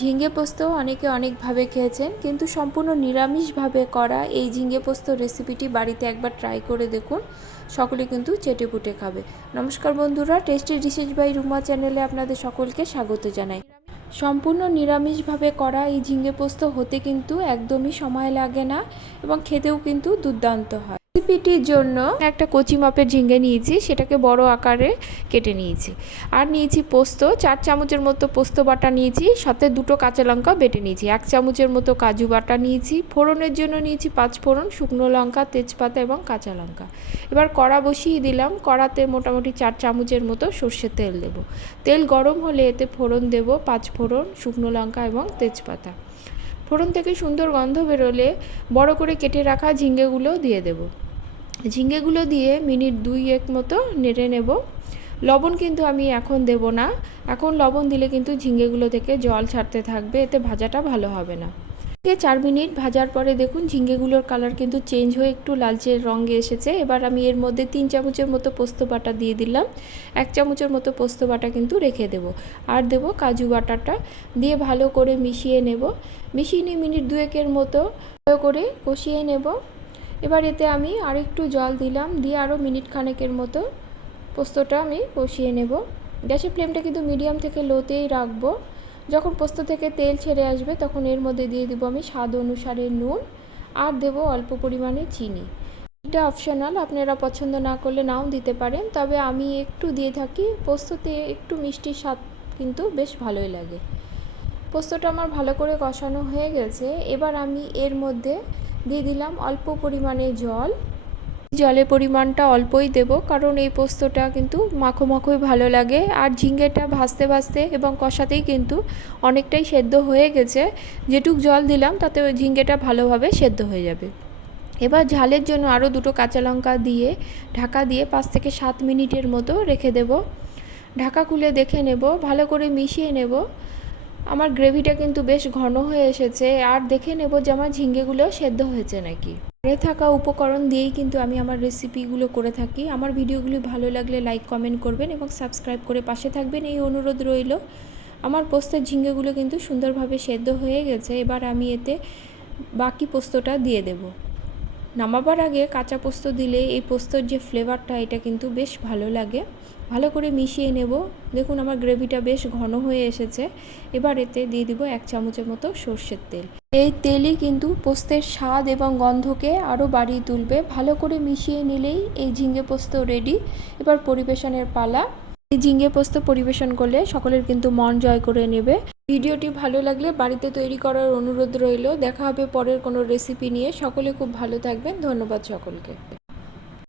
ঝিঙে পোস্ত অনেকে অনেকভাবে খেয়েছেন, কিন্তু সম্পূর্ণ নিরামিষভাবে করা এই ঝিঙে পোস্ত রেসিপিটি বাড়িতে একবার ট্রাই করে দেখুন। সকলে কিন্তু চেটেপুটে খাবে। নমস্কার বন্ধুরা, টেস্টি ডিশেস বাই রুমা চ্যানেলে আপনাদের সকলকে স্বাগত জানাই। সম্পূর্ণ নিরামিষভাবে করা এই ঝিঙে পোস্ত হতে কিন্তু একদমই সময় লাগে না এবং খেতেও কিন্তু দুর্দান্ত হয়। রেসিপিটির জন্য একটা কচি মাপের ঝিঙে নিয়েছি, সেটাকে বড় আকারে কেটে নিয়েছি। আর নিয়েছি পোস্ত, 4 চামচের মতো পোস্ত বাটা নিয়েছি, সাথে 2টো কাঁচা লঙ্কা বেটে নিয়েছি। 1 চামচের মতো কাজু বাটা নিয়েছি। ফোড়নের জন্য নিয়েছি 5 ফোড়ন, শুকনো লঙ্কা, তেজপাতা এবং কাঁচা লঙ্কা। এবার কড়া বসিয়ে দিলাম। কড়াতে মোটামুটি 4 চামচের মতো সর্ষের তেল দেব। তেল গরম হলে এতে ফোড়ন দেব, 5 ফোড়ন, শুকনো লঙ্কা এবং তেজপাতা। ফোড়ন থেকে সুন্দর গন্ধ বেরোলে বড় করে কেটে রাখা ঝিঙেগুলো দিয়ে দেব। ঝিঙেগুলো দিয়ে মিনিট 2-1 মতো নেড়ে নেব। লবণ কিন্তু আমি এখন দেব না, এখন লবণ দিলে কিন্তু ঝিঙেগুলো থেকে জল ছাড়তে থাকবে, এতে ভাজাটা ভালো হবে না। 4 মিনিট ভাজার পরে দেখুন ঝিঙেগুলোর কালার কিন্তু চেঞ্জ হয়ে একটু লালচে রঙে এসেছে। এবার আমি এর মধ্যে 3 চামচের মতো পোস্ত বাটা দিয়ে দিলাম। 1 চামচের মতো পোস্ত বাটা কিন্তু রেখে দেব। আর দেব কাজু বাটাটা, দিয়ে ভালো করে মিশিয়ে নেব। মিশিয়ে নিয়ে মিনিট 2-1 মতো ভালো করে কষিয়ে নেব। এবার এতে আমি আরেকটু জল দিলাম, দিয়ে আরও মিনিট খানেকের মতো পোস্তটা আমি কষিয়ে নেব। গ্যাসের ফ্লেমটা কিন্তু মিডিয়াম থেকে লোতেই রাখবো। যখন পোস্ত থেকে তেল ছেড়ে আসবে তখন এর মধ্যে দিয়ে দেবো আমি স্বাদ অনুসারে নুন, আর দেব অল্প পরিমাণে চিনি। এটা অপশনাল, আপনারা পছন্দ না করলে নাও দিতে পারেন, তবে আমি একটু দিয়ে থাকি। পোস্ততে একটু মিষ্টির স্বাদ কিন্তু বেশ ভালোই লাগে। পোস্তটা আমার ভালো করে কষানো হয়ে গেছে। এবার আমি এর মধ্যে দিয়ে দিলাম অল্প পরিমাণে জল। জলের পরিমাণটা অল্পই দেব, কারণ এই পোস্তটা কিন্তু মাখো মাখোই ভালো লাগে। আর ঝিঙেটা ভাজতে ভাজতে এবং কষাতেই কিন্তু অনেকটাই সেদ্ধ হয়ে গেছে। যেটুক জল দিলাম তাতে ওই ঝিঙেটা ভালোভাবে সেদ্ধ হয়ে যাবে। এবার ঝালের জন্য আরও 2টো কাঁচা লঙ্কা দিয়ে ঢাকা দিয়ে 5 থেকে 7 মিনিটের মতো রেখে দেব। ঢাকা খুলে দেখে নেব, ভালো করে মিশিয়ে নেব। আমার গ্রেভিটা কিন্তু বেশ ঘন হয়ে এসেছে। আর দেখে নেব যে আমার ঝিঙেগুলো সেদ্ধ হয়েছে নাকি। ঘরে থাকা উপকরণ দিয়েই কিন্তু আমি আমার রেসিপিগুলো করে থাকি। আমার ভিডিওগুলি ভালো লাগলে লাইক কমেন্ট করবেন এবং সাবস্ক্রাইব করে পাশে থাকবেন, এই অনুরোধ রইল। আমার পোস্তের ঝিঙেগুলো কিন্তু সুন্দরভাবে সেদ্ধ হয়ে গেছে। এবার আমি এতে বাকি পোস্তটা দিয়ে দেব। নামাবার আগে কাঁচা পোস্ত দিলে এই পোস্তর যে ফ্লেভারটা, এটা কিন্তু বেশ ভালো লাগে। ভালো করে মিশিয়ে নেব। দেখুন আমার গ্রেভিটা বেশ ঘন হয়ে এসেছে। এবার এতে দিয়ে দিব 1 চামচের মতো সর্ষের তেল। এই তেলই কিন্তু পোস্তের স্বাদ এবং গন্ধকে আরও বাড়িয়ে তুলবে। ভালো করে মিশিয়ে নিলেই এই ঝিঙে পোস্ত রেডি। এবার পরিবেশনের পালা। এই ঝিঙে পোস্ত পরিবেশন করলে সকলের কিন্তু মন জয় করে নেবে। ভিডিওটি ভালো লাগলে বাড়িতে তৈরি করার অনুরোধ রইল। দেখা হবে পরের কোনো রেসিপি নিয়ে। সকলে খুব ভালো থাকবেন। ধন্যবাদ সকলকে।